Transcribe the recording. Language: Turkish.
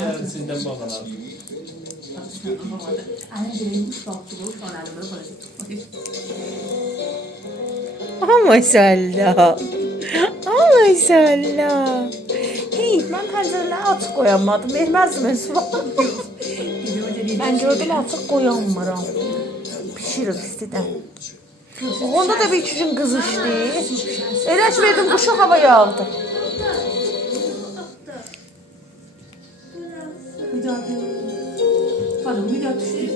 Yani sizden bağlanalım. Oh maşallah. Oh maşallah. Hey, ben pencereleri açık koyamadım. Vermezdim Esma. Ben gördüm açık koyamıram. Pişirib istidən. Onda da bir iki gün qızışdı. Eləç verdim, quşa hava yağdı. Pardon, bir daha düştü.